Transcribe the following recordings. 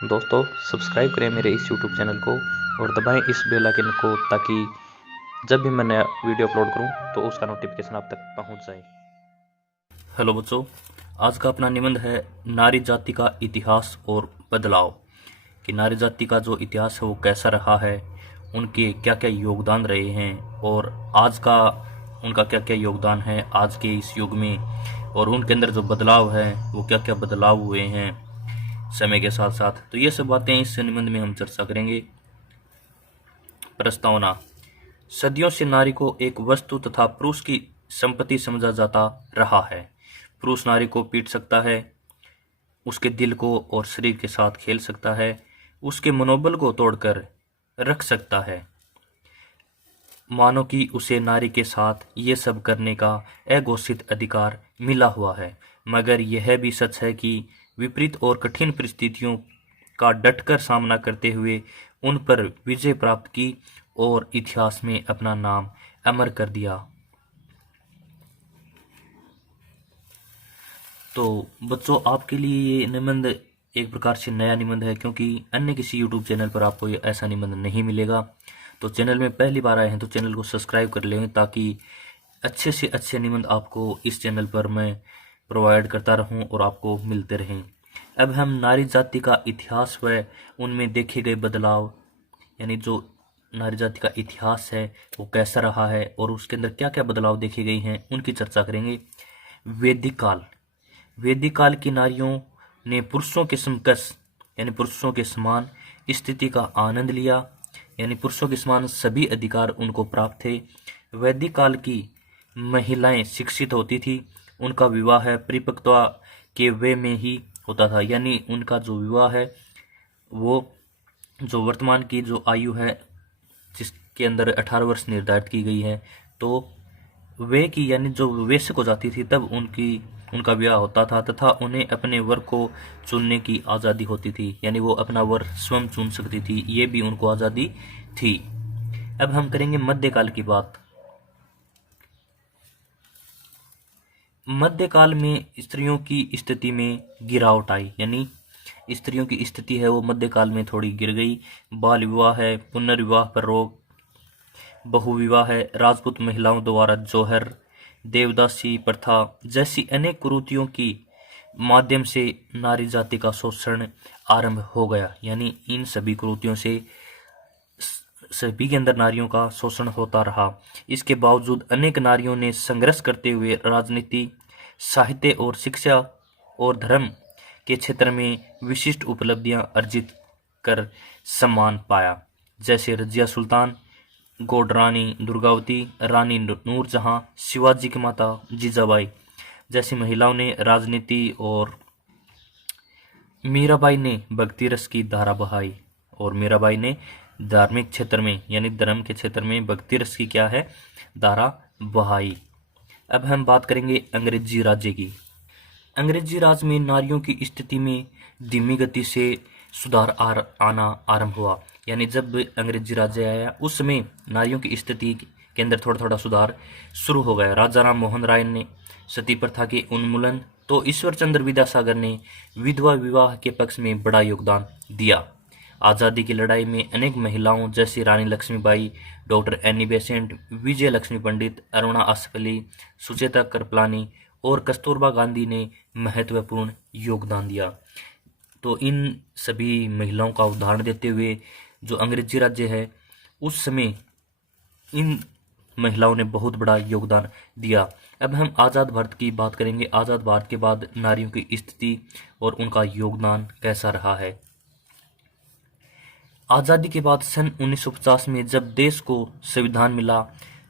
दोस्तों सब्सक्राइब करें मेरे इस यूट्यूब चैनल को और दबाएं इस बेल आइकन को ताकि जब भी मैं नया वीडियो अपलोड करूं तो उसका नोटिफिकेशन आप तक पहुंच जाए। हेलो बच्चों, आज का अपना निबंध है नारी जाति का इतिहास और बदलाव। कि नारी जाति का जो इतिहास है वो कैसा रहा है, उनके क्या क्या योगदान रहे हैं और आज का उनका क्या क्या योगदान है आज के इस युग में, और उनके अंदर जो बदलाव है वो क्या क्या बदलाव हुए हैं समय के साथ साथ। तो ये सब बातें इस निबंध में हम चर्चा करेंगे। प्रस्तावना। सदियों से नारी को एक वस्तु तथा पुरुष की संपत्ति समझा जाता रहा है। पुरुष नारी को पीट सकता है, उसके दिल को और शरीर के साथ खेल सकता है, उसके मनोबल को तोड़कर रख सकता है, मानो कि उसे नारी के साथ ये सब करने का अघोषित अधिकार मिला हुआ है। मगर यह भी सच है कि विपरीत और कठिन परिस्थितियों का डटकर सामना करते हुए उन पर विजय प्राप्त की और इतिहास में अपना नाम अमर कर दिया। तो बच्चों, आपके लिए ये निबंध एक प्रकार से नया निबंध है, क्योंकि अन्य किसी यूट्यूब चैनल पर आपको ये ऐसा निबंध नहीं मिलेगा। तो चैनल में पहली बार आए हैं तो चैनल को सब्सक्राइब कर लें ताकि अच्छे से अच्छे निबंध आपको इस चैनल पर मैं प्रोवाइड करता रहूं और आपको मिलते रहें। अब हम नारी जाति का इतिहास व उनमें देखे गए बदलाव, यानी जो नारी जाति का इतिहास है वो कैसा रहा है और उसके अंदर क्या क्या बदलाव देखे गए हैं, उनकी चर्चा करेंगे। वैदिक काल। वैदिक काल की नारियों ने पुरुषों के समकक्ष यानी पुरुषों के समान स्थिति का आनंद लिया, यानी पुरुषों के समान सभी अधिकार उनको प्राप्त थे। वैदिक काल की महिलाएं शिक्षित होती थी, उनका विवाह परिपक्वता के वे में ही होता था, यानी उनका जो विवाह है वो जो वर्तमान की जो आयु है जिसके अंदर 18 वर्ष निर्धारित की गई है, तो वे की यानी जो वयस्क हो जाती थी तब उनका विवाह होता था तथा उन्हें अपने वर को चुनने की आज़ादी होती थी, यानी वो अपना वर स्वयं चुन सकती थी, ये भी उनको आज़ादी थी। अब हम करेंगे मध्यकाल की बात। मध्यकाल में स्त्रियों की स्थिति में गिरावट आई, यानी स्त्रियों की स्थिति है वो मध्यकाल में थोड़ी गिर गई। बाल विवाह है, पुनर्विवाह पर रोक, बहुविवाह है, राजपूत महिलाओं द्वारा जौहर, देवदासी प्रथा जैसी अनेक कुरीतियों की माध्यम से नारी जाति का शोषण आरंभ हो गया, यानी इन सभी कुरीतियों से सभी के अंदर नारियों का शोषण होता रहा। इसके बावजूद अनेक नारियों ने संघर्ष करते हुए राजनीति, साहित्य और शिक्षा और धर्म के क्षेत्र में विशिष्ट उपलब्धियां अर्जित कर सम्मान पाया, जैसे रजिया सुल्तान, गोडरानी दुर्गावती, रानी नूरजहां, शिवाजी की माता जीजाबाई जैसी महिलाओं ने राजनीति और मीराबाई ने भक्ति रस की धारा बहाई, और मीराबाई ने धार्मिक क्षेत्र में यानी धर्म के क्षेत्र में भक्ति रस की क्या है धारा बहाई। अब हम बात करेंगे अंग्रेजी राज्य की। अंग्रेजी राज में नारियों की स्थिति में धीमी गति से सुधार आना आरंभ हुआ, यानी जब अंग्रेजी राज्य आया उस समय नारियों की स्थिति के अंदर थोड़ा थोड़ा सुधार शुरू हो गया। राजा राम मोहन राय ने सती प्रथा के उन्मूलन, तो ईश्वर चंद्र विद्यासागर ने विधवा विवाह के पक्ष में बड़ा योगदान दिया। आज़ादी की लड़ाई में अनेक महिलाओं जैसे रानी लक्ष्मीबाई, डॉक्टर एनी बेसेंट, विजय लक्ष्मी पंडित, अरुणा आसफली, सुचेता कृपलानी और कस्तूरबा गांधी ने महत्वपूर्ण योगदान दिया। तो इन सभी महिलाओं का उदाहरण देते हुए जो अंग्रेजी राज्य है उस समय इन महिलाओं ने बहुत बड़ा योगदान दिया। अब हम आज़ाद भारत की बात करेंगे। आज़ाद भारत के बाद नारियों की स्थिति और उनका योगदान कैसा रहा है। आज़ादी के बाद सन 1950 में जब देश को संविधान मिला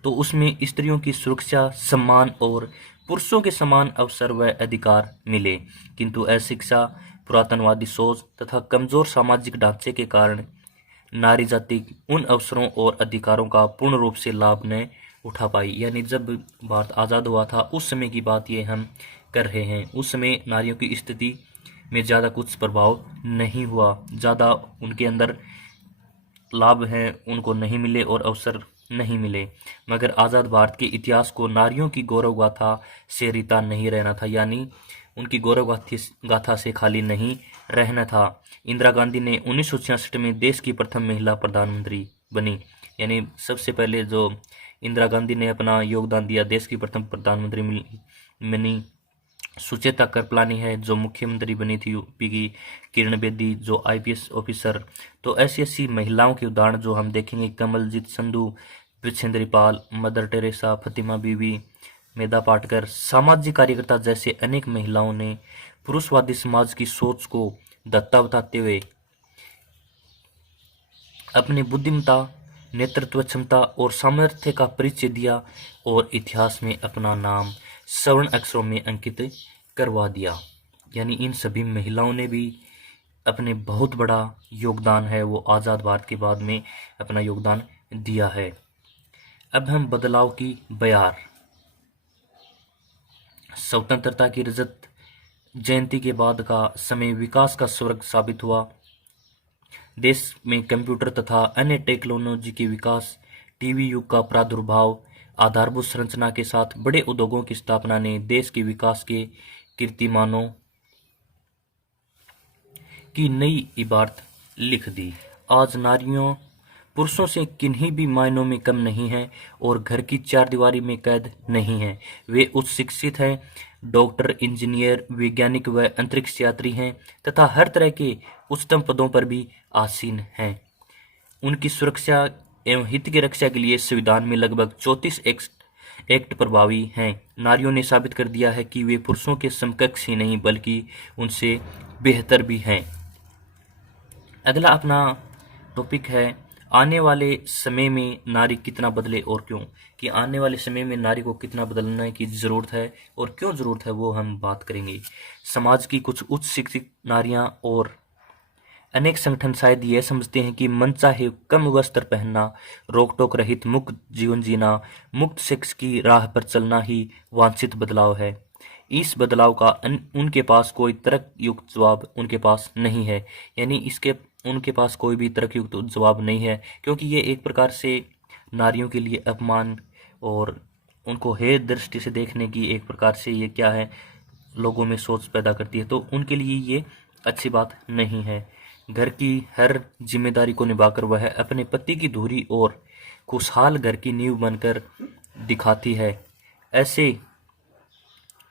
तो उसमें स्त्रियों की सुरक्षा, सम्मान और पुरुषों के समान अवसर व अधिकार मिले, किंतु अशिक्षा, पुरातनवादी सोच तथा कमजोर सामाजिक ढांचे के कारण नारी जाति उन अवसरों और अधिकारों का पूर्ण रूप से लाभ न उठा पाई। यानी जब भारत आज़ाद हुआ था उस समय की बात ये हम कर रहे हैं। उस समय नारियों की स्थिति में ज़्यादा कुछ प्रभाव नहीं हुआ, ज़्यादा उनके अंदर लाभ हैं उनको नहीं मिले और अवसर नहीं मिले। मगर आज़ाद भारत के इतिहास को नारियों की गौरव गाथा से रीता नहीं रहना था, यानी उनकी गौरव गाथा से खाली नहीं रहना था। इंदिरा गांधी ने 1966 में देश की प्रथम महिला प्रधानमंत्री बनी। यानी सबसे पहले जो इंदिरा गांधी ने अपना योगदान दिया, देश की प्रथम प्रधानमंत्री बनी। सुचेता कृपलानी है जो मुख्यमंत्री बनी थी यूपी की। किरण बेदी जो आईपीएस ऑफिसर। तो ऐसी ऐसी महिलाओं के उदाहरण जो हम देखेंगे, कमलजीत संधू, बृजेंद्र पाल, मदर टेरेसा, फतिमा बीवी, मेधा पाटकर, सामाजिक कार्यकर्ता जैसे अनेक महिलाओं ने पुरुषवादी समाज की सोच को धत्ता बताते हुए अपनी बुद्धिमत्ता, नेतृत्व क्षमता और सामर्थ्य का परिचय दिया और इतिहास में अपना नाम स्वर्ण अक्षरों में अंकित करवा दिया। यानी इन सभी महिलाओं ने भी अपने बहुत बड़ा योगदान है वो आज़ाद भारत के बाद में अपना योगदान दिया है। अब हम बदलाव की बयार। स्वतंत्रता की रजत जयंती के बाद का समय विकास का स्वर्ग साबित हुआ। देश में कंप्यूटर तथा अन्य टेक्नोलॉजी के विकास, टीवी युग का प्रादुर्भाव, आधारभूत संरचना के साथ बड़े उद्योगों की स्थापना ने देश के विकास के कीर्तिमानों की नई इबारत लिख दी। आज नारियों पुरुषों से किन्हीं भी मायनों में कम नहीं है और घर की चार दीवारी में कैद नहीं है। वे उच्च शिक्षित हैं, डॉक्टर, इंजीनियर, वैज्ञानिक व अंतरिक्ष यात्री हैं तथा हर तरह के उच्चतम पदों पर भी आसीन हैं। उनकी सुरक्षा एवं हित की रक्षा के लिए संविधान में लगभग 34 एक्ट प्रभावी हैं। नारियों ने साबित कर दिया है कि वे पुरुषों के समकक्ष ही नहीं बल्कि उनसे बेहतर भी हैं। अगला अपना टॉपिक है आने वाले समय में नारी कितना बदले और क्यों। कि आने वाले समय में नारी को कितना बदलने की ज़रूरत है और क्यों ज़रूरत है वो हम बात करेंगे। समाज की कुछ उच्च शिक्षित नारियां और अनेक संगठन शायद यह समझते हैं कि मनचाहे कम वस्त्र पहनना, रोक टोक रहित मुक्त जीवन जीना, मुक्त सेक्स की राह पर चलना ही वांछित बदलाव है। इस बदलाव का उनके पास कोई तर्कयुक्त जवाब उनके पास नहीं है। यानी इसके उनके पास कोई भी तर्कयुक्त जवाब नहीं है, क्योंकि ये एक प्रकार से नारियों के लिए अपमान और उनको हेय दृष्टि से देखने की एक प्रकार से ये क्या है, लोगों में सोच पैदा करती है। तो उनके लिए ये अच्छी बात नहीं है। घर की हर जिम्मेदारी को निभाकर वह अपने पति की धुरी और खुशहाल घर की नींव बनकर दिखाती है। ऐसे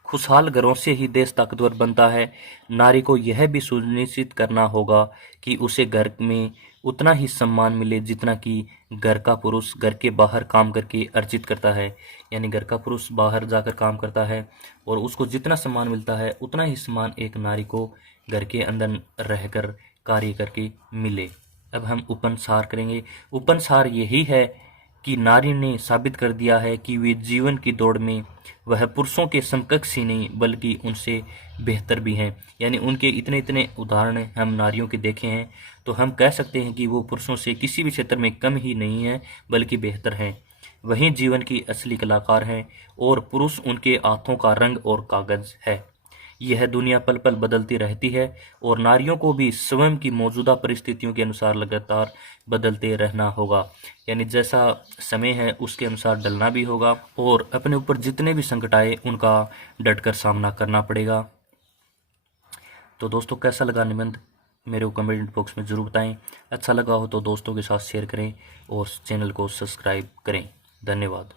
खुशहाल घरों से ही देश ताकतवर बनता है। नारी को यह भी सुनिश्चित करना होगा कि उसे घर में उतना ही सम्मान मिले जितना कि घर का पुरुष घर के बाहर काम करके अर्जित करता है। यानी घर का पुरुष बाहर जाकर काम करता है और उसको जितना सम्मान मिलता है उतना ही सम्मान एक नारी को घर के अंदर रहकर कार्य करके मिले। अब हम उपन्यास करेंगे। उपन्यास यही है कि नारी ने साबित कर दिया है कि वे जीवन की दौड़ में वह पुरुषों के समकक्ष ही नहीं बल्कि उनसे बेहतर भी हैं। यानी उनके इतने इतने उदाहरण हम नारियों के देखे हैं तो हम कह सकते हैं कि वो पुरुषों से किसी भी क्षेत्र में कम ही नहीं है बल्कि बेहतर हैं। वही जीवन की असली कलाकार हैं और पुरुष उनके हाथों का रंग और कागज है। यह दुनिया पल पल बदलती रहती है और नारियों को भी स्वयं की मौजूदा परिस्थितियों के अनुसार लगातार बदलते रहना होगा। यानी जैसा समय है उसके अनुसार ढलना भी होगा और अपने ऊपर जितने भी संकट आए उनका डटकर सामना करना पड़ेगा। तो दोस्तों कैसा लगा निबंध मेरे को कमेंट बॉक्स में ज़रूर बताएं। अच्छा लगा हो तो दोस्तों के साथ शेयर करें और चैनल को सब्सक्राइब करें। धन्यवाद।